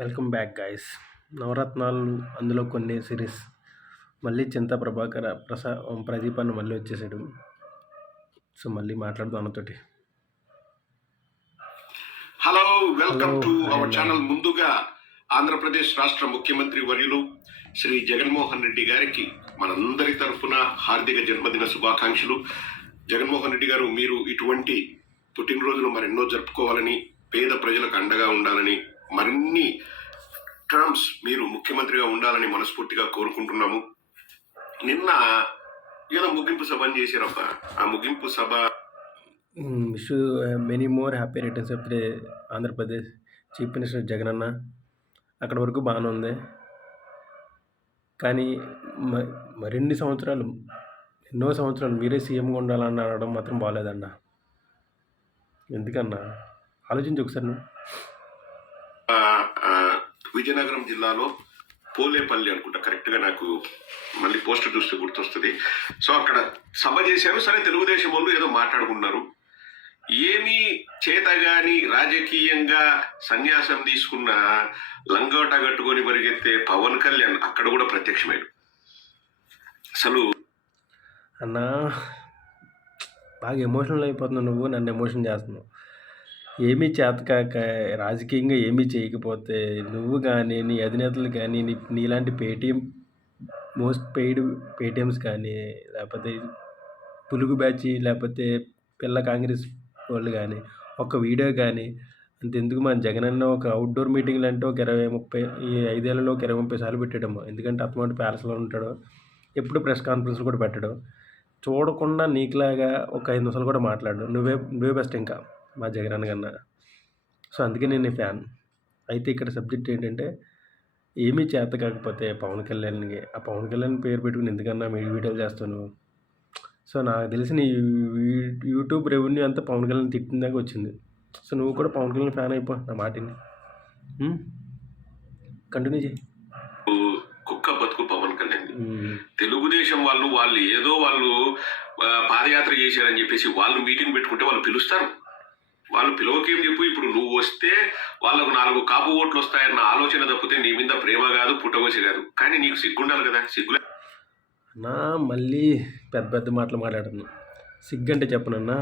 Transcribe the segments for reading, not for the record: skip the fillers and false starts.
Welcome back guys. నవరత్నాలు అందులో కొన్ని series మళ్ళీ చింత ప్రభాకర్ ప్రదీప్ అన్న మళ్ళీ వచ్చేసాడు. సో మళ్ళీ మాట్లాడుతాం అన్నతోటి. Hello, welcome to our channel. ముందుగా ఆంధ్రప్రదేశ్ రాష్ట్ర ముఖ్యమంత్రి వర్యులు శ్రీ జగన్మోహన్ రెడ్డి గారికి మనందరి తరఫున హార్దిక జన్మదిన శుభాకాంక్షలు. జగన్మోహన్ రెడ్డి గారు, మీరు ఇటువంటి పుట్టినరోజులు మరెన్నో జరుపుకోవాలని, పేద ప్రజలకు అండగా ఉండాలని, మరిన్ని టర్మ్స్ మీరు ముఖ్యమంత్రిగా ఉండాలని మనస్ఫూర్తిగా కోరుకుంటున్నాము. నిన్న ఏదో ముగింపు సభని చేశారబ్బా. ఆ ముగింపు సభ wish many more happy returns of day Andhra Pradesh chief minister Jagan అన్న. అక్కడ వరకు బాగానే ఉంది, కానీ మరిన్ని సంవత్సరాలు, ఎన్నో సంవత్సరాలు మీరే సీఎంగా ఉండాలని అనడం మాత్రం బాగాలేదన్న. ఎందుకన్నా ఆలోచించి ఒకసారి నువ్వు. విజయనగరం జిల్లాలో పోలేపల్లి అనుకుంటా, కరెక్ట్గా నాకు మళ్ళీ పోస్టర్ చూస్తే గుర్తొస్తుంది. సో అక్కడ సభ చేశారు. సరే, తెలుగుదేశం వాళ్ళు ఏదో మాట్లాడుకున్నారు. ఏమీ చేతగాని రాజకీయంగా సన్యాసం తీసుకున్న లంగోట కట్టుకొని పరిగెత్తే పవన్ కళ్యాణ్ అక్కడ కూడా ప్రత్యక్షమయ్యాడు. అసలు అన్నా బాగా ఎమోషనల్ అయిపోతున్నావు నువ్వు, నన్ను ఎమోషన్ చేస్తున్నావు. ఏమీ చేతకాక రాజకీయంగా ఏమీ చేయకపోతే నువ్వు కానీ, నీ అధినేతలు కానీ, నీలాంటి మోస్ట్ పెయిడ్ పేటిఎమ్స్ కానీ, లేకపోతే పులుగు బ్యాచ్, లేకపోతే పిల్ల కాంగ్రెస్ వాళ్ళు కానీ ఒక వీడియో కానీ అంతెందుకు, మన జగనన్న ఒక అవుట్డోర్ మీటింగ్లు అంటే ఒక 20-30 ఈ 5 ఏళ్లలో ఒక 20-30 సార్లు పెట్టాడేమో. ఎందుకంటే అతను ప్యాలెస్లో ఉంటాడు, ఎప్పుడు ప్రెస్ కాన్ఫరెన్స్లు కూడా పెట్టడం. చూడకుండా నీకులాగా ఒక 5 నిమిషాలు కూడా మాట్లాడు. నువ్వే బెస్ట్ ఇంకా మా జగనన్న కన్నా. సో అందుకే నేను ఫ్యాన్. అయితే ఇక్కడ సబ్జెక్ట్ ఏంటంటే, ఏమీ చేత కాకపోతే పవన్ కళ్యాణ్కి, ఆ పవన్ కళ్యాణ్ పేరు పెట్టుకుని ఎందుకన్నా వీడియోలు చేస్తాను. సో నాకు తెలిసిన యూట్యూబ్ రెవెన్యూ అంతా పవన్ కళ్యాణ్ తిట్టిన దాకా వచ్చింది. సో నువ్వు కూడా పవన్ కళ్యాణ్ ఫ్యాన్ అయిపో, నా మాటిని కంటిన్యూ చేయి. కుక్క బతుకు పవన్ కళ్యాణ్. తెలుగుదేశం వాళ్ళు ఏదో వాళ్ళు పాదయాత్ర చేశారని చెప్పేసి వాళ్ళు మీటింగ్ పెట్టుకుంటే వాళ్ళు పిలుస్తారు. వాళ్ళు పిలవకేం చెప్పు. ఇప్పుడు నువ్వు వస్తే వాళ్ళకు 4 కాపు ఓట్లు వస్తాయన్న ఆలోచన తప్పితే నీ మీద ప్రేమ కాదు, పుట్టగోసి కాదు. కానీ నీకు సిగ్గుండాలి కదా. సిగ్గులే అన్నా, మళ్ళీ పెద్ద మాటలు మాట్లాడుతున్నాను. సిగ్గంటే చెప్పనన్నా,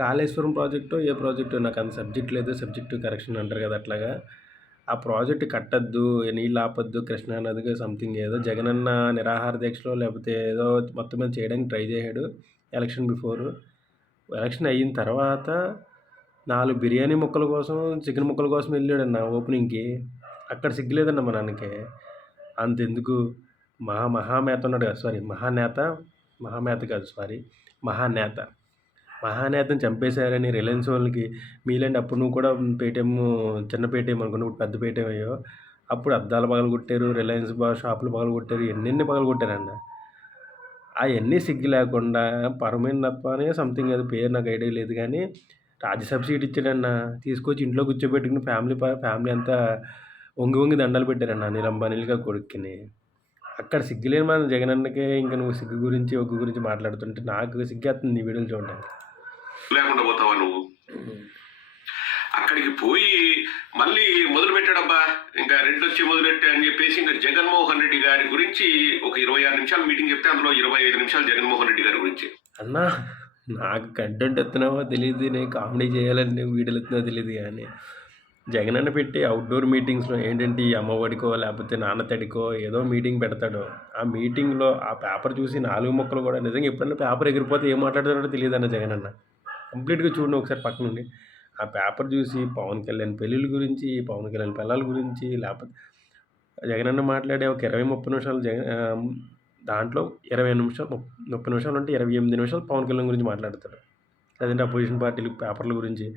కాళేశ్వరం ప్రాజెక్టు ఏ ప్రాజెక్టు నాకు అంత సబ్జెక్ట్ లేదు, సబ్జెక్టు కరెక్షన్ అంటారు కదా, అట్లాగా ఆ ప్రాజెక్టు కట్టద్దు, నీళ్ళు ఆపద్దు కృష్ణా నదిగా సంథింగ్ ఏదో జగనన్న నిరాహార దీక్షలో లేకపోతే ఏదో మొత్తం మీద చేయడానికి ట్రై చేశాడు ఎలక్షన్ బిఫోరు. ఎలక్షన్ అయిన తర్వాత 4 బిర్యానీ ముక్కల కోసం, చికెన్ ముక్కల కోసం వెళ్ళాడన్న ఓపెనింగ్కి. అక్కడ సిగ్గులేదన్న మా నాన్నకి. అంతెందుకు, మహానేత ఉన్నాడు కదా, సారీ మహానేతను చంపేశారని రిలయన్స్ వాళ్ళకి మీలాంటి, అప్పుడు నువ్వు కూడా పేటీఎం చిన్న పేటీఎం అనుకున్నావు, ఇప్పుడు పెద్ద పేటీఎం అయ్యో. అప్పుడు అద్దాలు పగలు కొట్టారు, రిలయన్స్ షాపులు పగలు కొట్టారు, ఎన్నెన్ని పగలు కొట్టారన్న. అవన్నీ సిగ్గు లేకుండా పరమేన్నప్ప అనే సంథింగ్, అది పేరు నాకు ఐడియా లేదు, కానీ రాజ్యసభ సీట్ ఇచ్చాడన్న. తీసుకొచ్చి ఇంట్లో కూర్చోబెట్టుకుని ఫ్యామిలీ అంతా వంగి దండాలు పెట్టారన్న నీలంబానీలుగా కొడుకుని. అక్కడ సిగ్గులేని మన జగనన్నకే ఇంకా నువ్వు సిగ్గు గురించి ఒగ్గు గురించి మాట్లాడుతుంటే నాకు సిగ్గేస్తుంది నీ వీడియోలు చూడడానికి. లేకుండా పోతావా నువ్వు? అక్కడికి పోయి మళ్ళీ మొదలు పెట్టాడబ్బా, ఇంకా రెడ్డి వచ్చి మొదలెట్టే అని చెప్పేసి ఇంకా జగన్మోహన్ రెడ్డి గారి గురించి ఒక 26 నిమిషాలు మీటింగ్ చెప్తే అందులో 25 నిమిషాలు జగన్మోహన్ రెడ్డి గారి గురించి. అన్నా, నాకు కంటెంట్ ఎత్తున్నావో తెలియదు, నేను కామెడీ చేయాలని వీడియోలు ఎత్తున్నావో తెలియదు, కానీ జగనన్న పెట్టి అవుట్డోర్ మీటింగ్స్లో ఏంటంటే ఈ అమ్మఒడికో లేకపోతే నాన్నతడికో ఏదో మీటింగ్ పెడతాడు. ఆ మీటింగ్లో ఆ పేపర్ చూసి 4 ముక్కలు కూడా నిజంగా ఎప్పుడన్నా పేపర్ ఎగిరిపోతే ఏం మాట్లాడతాడో తెలియదు అన్న జగనన్న. కంప్లీట్గా చూడండి ఒకసారి పక్క నుండి. ఆ పేపర్ చూసి పవన్ కళ్యాణ్ పెళ్ళిళ్ళ గురించి, పవన్ కళ్యాణ్ పిల్లల గురించి, లేకపోతే జగనన్న మాట్లాడే ఒక 20-30 నిమిషాలు దాంట్లో 30 నిమిషాలు అంటే 28 నిమిషాలు పవన్ కళ్యాణ్ గురించి మాట్లాడతాడు. లేదంటే అపోజిషన్ పార్టీలు పేపర్ల గురించి.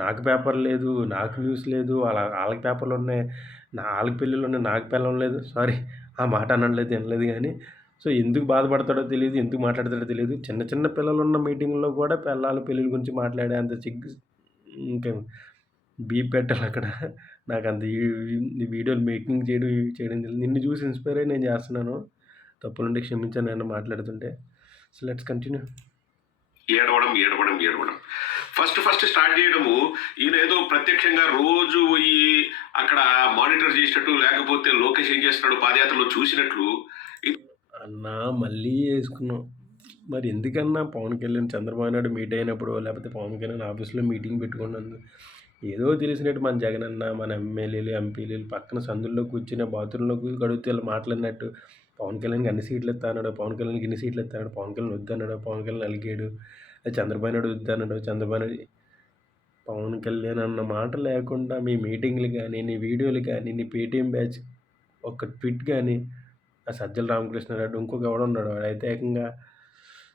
నాకు పేపర్ లేదు, నాకు న్యూస్ లేదు, వాళ్ళకి పేపర్లు ఉన్నాయి, వాళ్ళకి పెళ్ళిళ్ళు ఉన్నాయి, నాకు పిల్లలు లేదు. సారీ, ఆ మాట అనలేదు వినలేదు, కానీ సో ఎందుకు బాధపడతాడో తెలియదు, ఎందుకు మాట్లాడతాడో తెలియదు. చిన్న పిల్లలు ఉన్న మీటింగ్లో కూడా పిల్లల పెళ్ళిళ్ళ గురించి మాట్లాడే అంత ఇంకా బీప్ పెట్టాలి అక్కడ. నాకు అంత ఈ వీడియోలు మేకింగ్ చేయడం తెలియదు. నిన్ను చూసి ఇన్స్పైర్ అయ్యి నేను చేస్తున్నాను. తప్పులుంటే క్షమించాను నేను మాట్లాడుతుంటే. So let's continue. ఏడవడం ఫస్ట్ స్టార్ట్ చేయడము ఈయన ఏదో ప్రత్యక్షంగా రోజు పోయి అక్కడ మానిటర్ చేసినట్టు, లేకపోతే లోకేష్ ఏం చేస్తున్నాడు పాదయాత్రలో చూసినట్లు. అన్నా మళ్ళీ వేసుకున్నాం. మరి ఎందుకన్నా పవన్ కళ్యాణ్ చంద్రబాబు నాయుడు మీట్ అయినప్పుడు, లేకపోతే పవన్ కళ్యాణ్ ఆఫీస్లో మీటింగ్ పెట్టుకున్నందు ఏదో తెలిసినట్టు మన జగనన్న, మన ఎమ్మెల్యేలు, ఎంపీలు పక్కన సందుల్లో కూర్చుని బాత్రూంలో కడుగుతూ ఇలా మాట్లాడినట్టు పవన్ కళ్యాణ్కి అన్ని సీట్లు ఇస్తాడు, పవన్ కళ్యాణ్కి ఇన్ని సీట్లు ఇస్తాడు, పవన్ కళ్యాణ్ వద్దన్నాడు, పవన్ కళ్యాణ్ అలిగాడు, చంద్రబాబు నాయుడు వద్దన్నాడు, పవన్ కళ్యాణ్ అన్న మాట లేకుండా మీ మీటింగ్లు కానీ, నీ వీడియోలు కానీ, నీ పేటీఎం బ్యాచ్ ఒక ట్వీట్ కానీ, ఆ సజ్జల రామకృష్ణారెడ్డి ఇంకొక ఎవడున్నాడు వాడైతే ఏకంగా.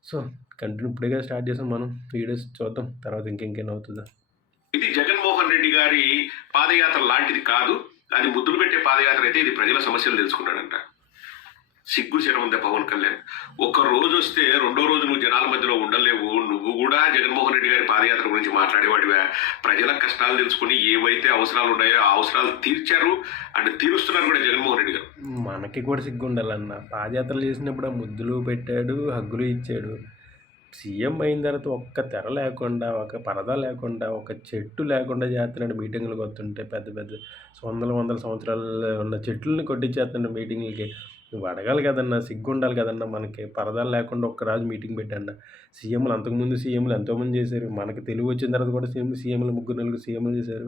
సో కంటిన్యూ ఇప్పుడే స్టార్ట్ చేసాం మనం వీడియోస్, చూద్దాం తర్వాత ఇంకేం అవుతుందో. ఇది జగన్మోహన్ రెడ్డి గారి పాదయాత్ర లాంటిది కాదు, అది ముద్దులు పెట్టే పాదయాత్ర అయితే. ఇది ప్రజల సమస్యలు తెలుసుకున్నాడంట. సిగ్గు శరం ఉంది పవన్ కళ్యాణ్. ఒక్క రోజు వస్తే రెండో రోజు నువ్వు జనాల మధ్యలో ఉండలేవు. నువ్వు కూడా జగన్మోహన్ రెడ్డి గారి పాదయాత్ర గురించి మాట్లాడేవాడివా? ప్రజల కష్టాలు తెలుసుకుని ఏవైతే అవసరాలు ఉన్నాయో ఆ అవసరాలు తీర్చారు అండ్ తీరుస్తున్నారు కూడా జగన్మోహన్ రెడ్డి గారు. మనకి కూడా సిగ్గు ఉండాలన్న. పాదయాత్రలు చేసినప్పుడు ముద్దులు పెట్టాడు, హగ్గులు ఇచ్చాడు. సీఎం అయిన తర్వాత ఒక్క తెర లేకుండా, ఒక పరదా లేకుండా, ఒక చెట్టు లేకుండా చేస్తున్నాడు మీటింగ్లకు వస్తుంటే. పెద్ద వందల సంవత్సరాలు ఉన్న చెట్లని కొట్టించేస్తున్నాడు మీటింగ్లకి. నువ్వు అడగాలి కదన్నా, సిగ్గు ఉండాలి కదన్నా మనకి. పరదాలు లేకుండా ఒక్కరాజు మీటింగ్ పెట్టండి. సీఎంలు అంతకుముందు సీఎంలు ఎంతోమంది చేశారు. మనకి తెలుగు వచ్చిన తర్వాత కూడా సీఎంలు 3-4 సీఎంలు చేశారు.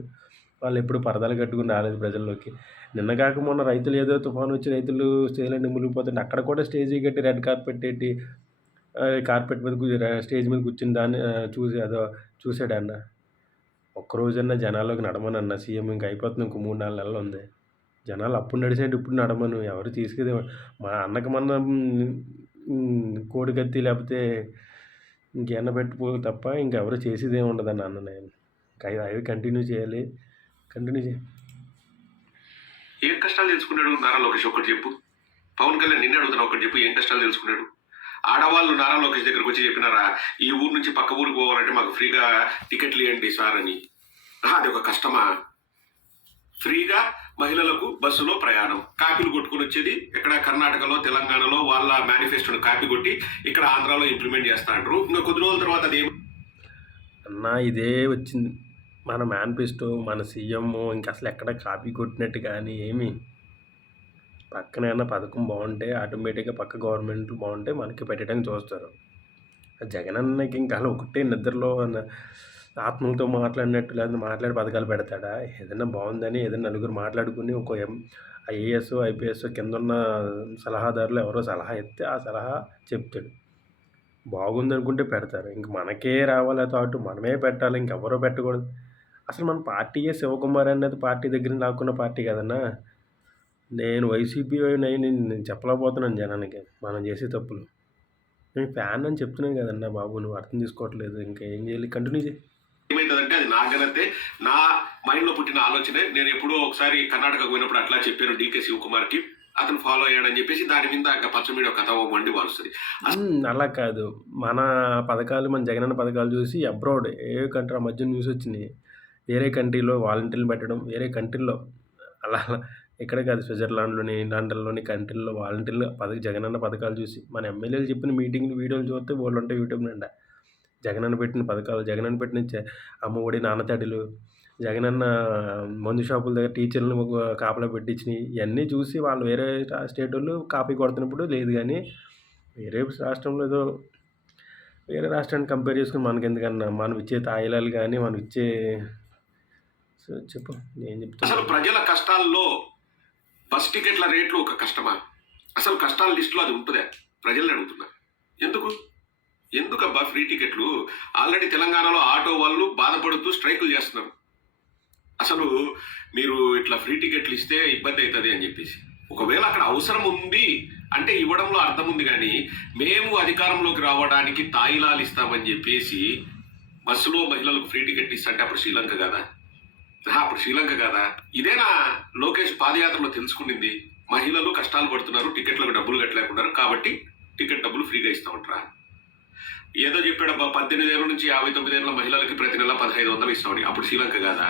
వాళ్ళు ఎప్పుడు పరదాలు కట్టుకుని రాలేదు ప్రజల్లోకి. నిన్న కాక మొన్న రైతులు ఏదో తుఫాను వచ్చి రైతులు స్టేజ్లన్నీ మునిగిపోతుంటే అక్కడ కూడా స్టేజీ కట్టి రెడ్ కార్పెట్ పెట్టి కార్పెట్ మీద స్టేజ్ మీద కూర్చుని దాన్ని చూసాడన్న. ఒక్కరోజన్నా జనాల్లోకి నడమనన్న సీఎం. ఇంక అయిపోతుంది, ఇంకో 3-4 నెలలు ఉంది. జనాలు అప్పుడు నడిచేయండి, ఇప్పుడు నడమను. ఎవరు తీసుకెళ్ళి మా అన్నకు మన కోడికత్తి లేకపోతే ఇంకేమన్నా పెట్టుకో తప్ప ఇంకెవరు చేసేది ఏమి ఉండదన్న అన్న. నేను అవి కంటిన్యూ చేయాలి. ఏం కష్టాలు తెలుసుకున్నాడు నారా లోకేష్? ఒకటి చెప్పు. పవన్ కళ్యాణ్ నిన్నే అడుగుతున్నా, ఒకటి చెప్పు. ఏం కష్టాలు తెలుసుకున్నాడు? ఆడవాళ్ళు నారా లోకేష్ దగ్గరకు వచ్చి చెప్పినారా, ఈ ఊరు నుంచి పక్క ఊరికి పోవాలంటే మాకు ఫ్రీగా టికెట్లు ఇవ్వండి సార్ అని? అది ఒక కష్టమా? ఫ్రీగా మహిళలకు బస్సులో ప్రయాణం, కాపీలు కొట్టుకుని వచ్చేది ఎక్కడ కర్ణాటకలో, తెలంగాణలో వాళ్ళ మేనిఫెస్టోని కాపీ కొట్టి ఇక్కడ ఆంధ్రాలో ఇంప్లిమెంట్ చేస్తా అంటారు. ఇంకా కొద్ది రోజుల తర్వాత అదేం అన్నా, ఇదే వచ్చింది మన మేనిఫెస్టో, మన సీఎం. ఇంకా అసలు ఎక్కడ కాపీ కొట్టినట్టు కానీ ఏమి. పక్కన ఏమన్నా పథకం బాగుంటే ఆటోమేటిక్గా పక్క గవర్నమెంట్ బాగుంటే మనకి పెట్టడానికి చూస్తారు. జగన్ అన్నకి ఇంకా అలా ఒకటే నిద్రలో ఆత్మలతో మాట్లాడినట్టు లేదా మాట్లాడి పథకాలు పెడతాడా? ఏదైనా బాగుందని ఏదైనా నలుగురు మాట్లాడుకుని ఒక ఐఏఎస్ ఐపీఎస్ కింద ఉన్న సలహాదారులు ఎవరో సలహా ఇస్తే ఆ సలహా చెప్తాడు. బాగుందనుకుంటే పెడతారు. ఇంక మనకే రావాలి థాట్, మనమే పెట్టాలి, ఇంకెవరో పెట్టకూడదు. అసలు మన పార్టీయే శివకుమార్ అనేది పార్టీ దగ్గర లాక్కున్న పార్టీ కదన్నా. నేను వైసీపీ నేను చెప్పలేకపోతున్నాను జనానికి మనం చేసే తప్పులు. నేను ఫ్యాన్ అని చెప్తున్నాను కదన్నా బాబు, నువ్వు అర్థం చేసుకోవట్లేదు. ఇంకా ఏం చేయాలి? కంటిన్యూ చేయి. ఏమైతుందంటే అది నా ఘనతే, నా మైండ్లో పుట్టిన ఆలోచనే. నేను ఎప్పుడో ఒకసారి కర్ణాటకకు పోయినప్పుడు అట్లా చెప్పాను డీకే శివకుమార్కి, అతను ఫాలో అయ్యాడని చెప్పేసి దాని మీద ఇంకా పచ్చమీడియా కథ మండి వారుస్తుంది. అలా కాదు, మన పథకాలు, మన జగనన్న పథకాలు చూసి అబ్రాడ్ ఏ కంట్రీ మధ్య న్యూస్ వచ్చినాయి. వేరే కంట్రీలో వాలంటీర్లు పెట్టడం, వేరే కంట్రీలో అలా ఇక్కడ కాదు, స్విట్జర్లాండ్లోని లండన్లోని కంట్రీల్లో వాలంటీర్లు జగనన్న పథకాలు చూసి మన ఎమ్మెల్యేలు చెప్పిన మీటింగ్లు వీడియోలు చూస్తే వాళ్ళు ఉంటాయి యూట్యూబ్ నిండా. జగనన్న పెట్టిన పథకాలు, జగనన్న పెట్టిన అమ్మఒడి, నాన్నతడిలు, జగనన్న మందు షాపుల దగ్గర టీచర్లను కాపలా పెట్టించినాయి. ఇవన్నీ చూసి వాళ్ళు వేరే స్టేట్ వాళ్ళు కాపీ కొడుతున్నప్పుడు లేదు. కానీ వేరే రాష్ట్రంలో ఏదో వేరే రాష్ట్రాన్ని కంపేర్ చేసుకుని మనకెందుకన్నా, మనం ఇచ్చే తాయిలాలు కానీ మనం ఇచ్చే చెప్పు నేను చెప్తాను. అసలు ప్రజల కష్టాల్లో బస్ టికెట్ల రేట్లు ఒక కష్టమా? అసలు కష్టాల లిస్టులో అది ఉంటుందా? ప్రజల్ని అడుగుతున్నా. ఎందుకబ్బా ఫ్రీ టికెట్లు? ఆల్రెడీ తెలంగాణలో ఆటో వాళ్ళు బాధపడుతూ స్ట్రైకులు చేస్తున్నారు. అసలు మీరు ఇట్లా ఫ్రీ టికెట్లు ఇస్తే ఇబ్బంది అవుతుంది అని చెప్పేసి. ఒకవేళ అక్కడ అవసరం ఉంది అంటే ఇవ్వడంలో అర్థం ఉంది. కానీ మేము అధికారంలోకి రావడానికి తాయిలాలు ఇస్తామని చెప్పేసి బస్సులో మహిళలకు ఫ్రీ టికెట్ ఇస్తే అప్పుడు శ్రీలంక కాదా? అప్పుడు శ్రీలంక కాదా? ఇదేనా లోకేష్ పాదయాత్రలో తెలుసుకునింది? మహిళలు కష్టాలు పడుతున్నారు, టికెట్లకు డబ్బులు కట్టలేకున్నారు కాబట్టి టికెట్ డబ్బులు ఫ్రీగా ఇస్తామంటారా? ఏదో చెప్పాడు 18 ఏళ్ళ నుంచి 59 ఏళ్ళ మహిళలకి ప్రతి నెల 1500 ఇస్తామని. అప్పుడు శ్రీలంక కాదా?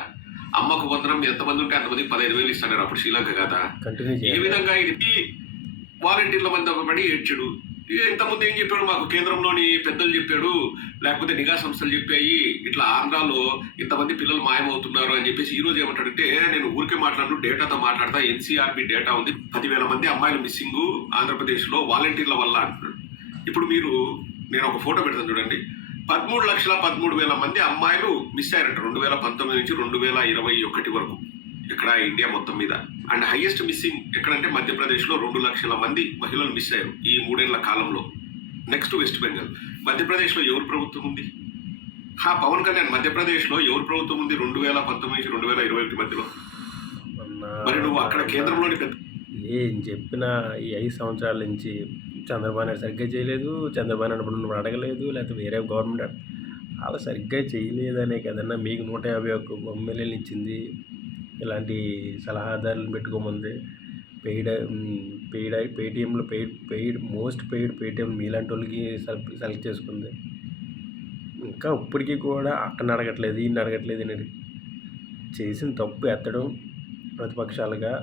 అమ్మకు వందనం ఎంతమంది ఉంటే అంతమందికి 15,000 ఇస్తున్నారు. అప్పుడు శ్రీలంక కాదా? ఈ విధంగా ఇది వాలంటీర్ల మంది పడి ఏడ్చుడు. ఇంతకుముందు ఏం చెప్పాడు మాకు కేంద్రంలోని పెద్దలు చెప్పాడు, లేకపోతే నిఘా సంస్థలు చెప్పాయి ఇట్లా ఆంధ్రాలో ఇంతమంది పిల్లలు మాయమవుతున్నారు అని చెప్పేసి ఈ రోజు ఏమంటాడంటే నేను ఊరికే మాట్లాడు డేటాతో మాట్లాడతా, ఎన్సీఆర్బి డేటా ఉంది 10,000 మంది అమ్మాయిలు మిస్సింగ్ ఆంధ్రప్రదేశ్ లో వాలంటీర్ల వల్ల అంటున్నాడు. ఇప్పుడు మీరు నేను ఒక ఫోటో పెడతాను చూడండి, 13,13,000 మంది అమ్మాయిలు మిస్ అయ్యారంట 2019 నుంచి 2021 వరకు ఇక్కడ ఇండియా మొత్తం మీద. అండ్ హైయెస్ట్ మిస్సింగ్ ఎక్కడంటే మధ్యప్రదేశ్ లో 2 లక్షల మంది మహిళలు మిస్ అయ్యారు ఈ 3 ఏళ్ల కాలంలో. Next west Bengal. మధ్యప్రదేశ్ లో ఎవరు ప్రభుత్వం ఉంది? పవన్ కళ్యాణ్ మధ్యప్రదేశ్ లో ఎవరు ప్రభుత్వం ఉంది 2019 నుంచి 2021 మధ్యలో? మరి నువ్వు అక్కడ కేంద్రంలోని పెద్ద ఏం చెప్పినా ఈ 5 సంవత్సరాల నుంచి చంద్రబాబు నాయుడు సరిగ్గా చేయలేదు, చంద్రబాబు నాయుడు నువ్వు అడగలేదు, లేకపోతే వేరే గవర్నమెంట్ అలా సరిగ్గా చేయలేదనే కదన్నా మీకు 151 ఎమ్మెల్యేలు ఇచ్చింది. ఇలాంటి సలహాదారులను పెట్టుకోమంది. పేటీఎంలో మోస్ట్ పెయిడ్ పేటీఎం మీలాంటి వాళ్ళకి సెలెక్ట్ చేసుకుంది. ఇంకా ఇప్పటికీ కూడా అక్కడ అడగట్లేదు, ఈయన అడగట్లేదు. అని చేసిన తప్పు ఎత్తడం ప్రతిపక్షాలుగా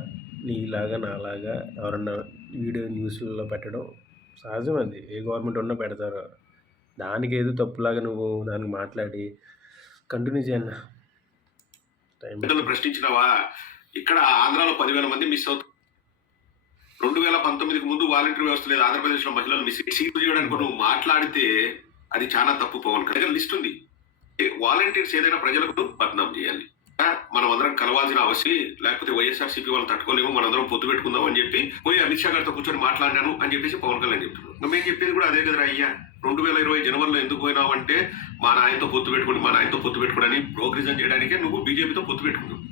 నీలాగా నాలాగా ఎవరన్నా వీడియో న్యూస్లలో పెట్టడం సహజం. అది ఏ గవర్నమెంట్ ఉన్నా పెడతారు. దానికి ఏదో తప్పులాగా నువ్వు దానికి మాట్లాడి కంటిన్యూ చేయన్నా. ప్రశ్నించినావా? ఇక్కడ ఆంధ్రాలో 10,000 మంది మిస్ అవుతారు. 2019కి ముందు వాలంటీర్ వ్యవస్థ లేదు ఆంధ్రప్రదేశ్ లో మహిళలు మిస్ సీట్లు చేయడానికి నువ్వు మాట్లాడితే అది చాలా తప్పు. పవన్ కళ్యాణ్ లిస్ట్ ఉంది. వాలంటీర్స్ ఏదైనా ప్రజలకు బద్నాం చేయాలి. మనం అందరం కలవాల్సిన అవసరం లేకపోతే వైఎస్ఆర్సీపీ వాళ్ళు తట్టుకోలేము, మనందరం పొత్తు పెట్టుకుందాం అని చెప్పి పోయి అమిత్ షా గారితో కూర్చొని మాట్లాడినాను అని చెప్పేసి పవన్ కళ్యాణ్ చెప్తున్నాడు. మేము చెప్పేది కూడా అదే కదరా అయ్యా. 2020 జనవరిలో ఎందుకు పోయినావు అంటే మా నాయనతో పొత్తు పెట్టుకుని ప్రోగ్రెషన్ చేయడానికే నువ్వు బీజేపీతో పొత్తు పెట్టుకున్నావు.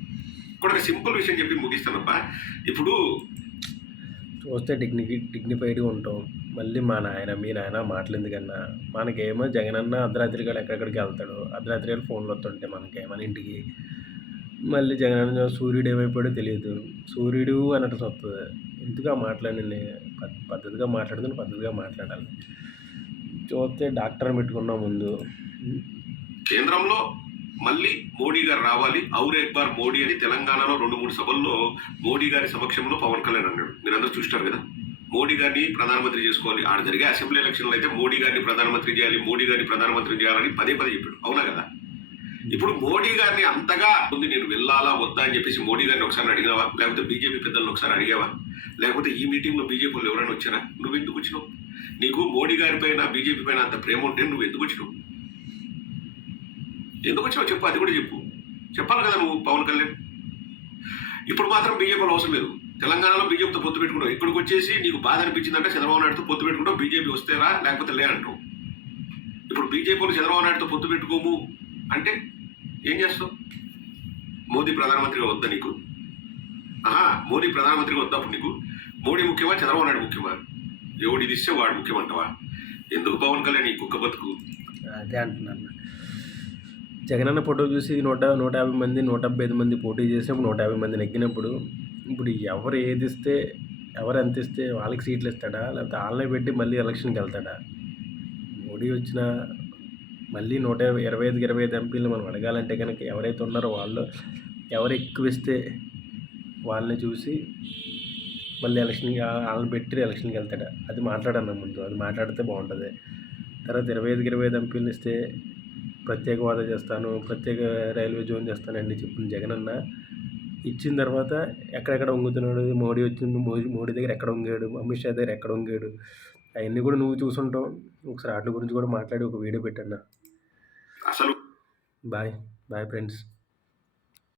కూడా ఒక సింపుల్ విషయం చెప్పి ముగిస్తానప్పా. ఇప్పుడు చూస్తే డిగ్నిఫైడ్గా ఉంటాం. మళ్ళీ మీ నాయన మాటలు ఎందుకన్నా? మనకేమో జగనన్న అర్ధరాత్రి గారు ఎక్కడికి వెళ్తాడు, అర్ధరాత్రి గారు ఫోన్లు వస్తుంటే మన ఇంటికి. మళ్ళీ జగనన్న సూర్యుడు ఏమైపోయాడో తెలియదు. సూర్యుడు అన్నట్టు వస్తుంది. ఎందుకు మాట్లాడండి? పద్ధతిగా మాట్లాడాలి. చూస్తే డాక్టర్ పెట్టుకున్నాం ముందు. కేంద్రంలో మళ్ళీ మోడీ గారు రావాలి, ఔర్ ఎక్ బార్ మోడీ అని తెలంగాణలో 2-3 సభల్లో మోడీ గారి సమక్షంలో పవన్ కళ్యాణ్ అన్నాడు. మీరందరూ చూస్తారు కదా. మోడీ గారిని ప్రధానమంత్రి చేసుకోవాలి. ఆడ జరిగే అసెంబ్లీ ఎలక్షన్లు అయితే మోడీ గారిని ప్రధానమంత్రి చేయాలని పదే చెప్పాడు. అవునా కదా? ఇప్పుడు మోడీ గారిని అంతగా ఉంది నేను వెళ్ళాలా వద్దా అని చెప్పేసి మోడీ గారిని ఒకసారి అడిగావా? లేకపోతే బీజేపీ పెద్దలను ఒకసారి అడిగావా? లేకపోతే ఈ మీటింగ్లో బీజేపీ వాళ్ళు ఎవరైనా వచ్చారా? నువ్వు ఎందుకు వచ్చినావు? నీకు మోడీ గారి పైన బీజేపీ పైన అంత ప్రేమ ఉంటే నువ్వు ఎందుకు వచ్చినావు? చెప్పు. అది కూడా చెప్పాలి కదా నువ్వు పవన్ కళ్యాణ్. ఇప్పుడు మాత్రం బీజేపీలో అవసరం లేదు. తెలంగాణలో బీజేపీతో పొత్తు పెట్టుకున్నావు. ఇక్కడికి వచ్చేసి నీకు బాధ అనిపించిందంటే చంద్రబాబు నాయుడుతో పొత్తు పెట్టుకుంటావు. బీజేపీ వస్తేరా లేకపోతే లేదంటావు. ఇప్పుడు బీజేపీలో చంద్రబాబు నాయుడుతో పొత్తు పెట్టుకోము అంటే ఏం చేస్తావు? మోదీ ప్రధానమంత్రిగా వద్దా నీకు? మోదీ ప్రధానమంత్రిగా వద్దప్పుడు నీకు మోడీ ముఖ్యమా చంద్రబాబు నాయుడు ముఖ్యమా? ఎవడిది ఇస్తే వాడు ముఖ్యమంటావా? ఎందుకు పవన్ కళ్యాణ్ ఈ కుక్క బతుకు? అదే అంటున్నాను. జగనన్న ఫోటో చూసి 150 మంది 175 మంది పోటీ చేసినప్పుడు 150 మంది నెగ్గినప్పుడు ఇప్పుడు ఎవరు ఎంత ఇస్తే వాళ్ళకి సీట్లు ఇస్తాడా? లేకపోతే వాళ్ళనే పెట్టి మళ్ళీ ఎలక్షన్కి వెళ్తాడా? మోడీ వచ్చిన మళ్ళీ 125 ఎంపీలు మనం అడగాలంటే కనుక ఎవరైతే ఉన్నారో వాళ్ళు ఎవరు ఎక్కువ ఇస్తే వాళ్ళని చూసి మళ్ళీ వాళ్ళని పెట్టి ఎలక్షన్కి వెళ్తాడా? అది మాట్లాడన్నా ముందు. అది మాట్లాడితే బాగుంటుంది. తర్వాత 25 ఎంపీలు ఇస్తే ప్రత్యేక హోదా చేస్తాను, ప్రత్యేక రైల్వే జోన్ చేస్తాను అన్నీ చెప్పిన జగనన్న ఇచ్చిన తర్వాత ఎక్కడెక్కడ వంగుతున్నాడు? మోడీ దగ్గర ఎక్కడ వంగాడు? అమిత్ షా దగ్గర ఎక్కడ వంగాడు? అవన్నీ కూడా నువ్వు చూసుంటావు. ఒకసారి వాటి గురించి కూడా మాట్లాడి ఒక వీడియో పెట్టన్నా. అసలు బాయ్ ఫ్రెండ్స్.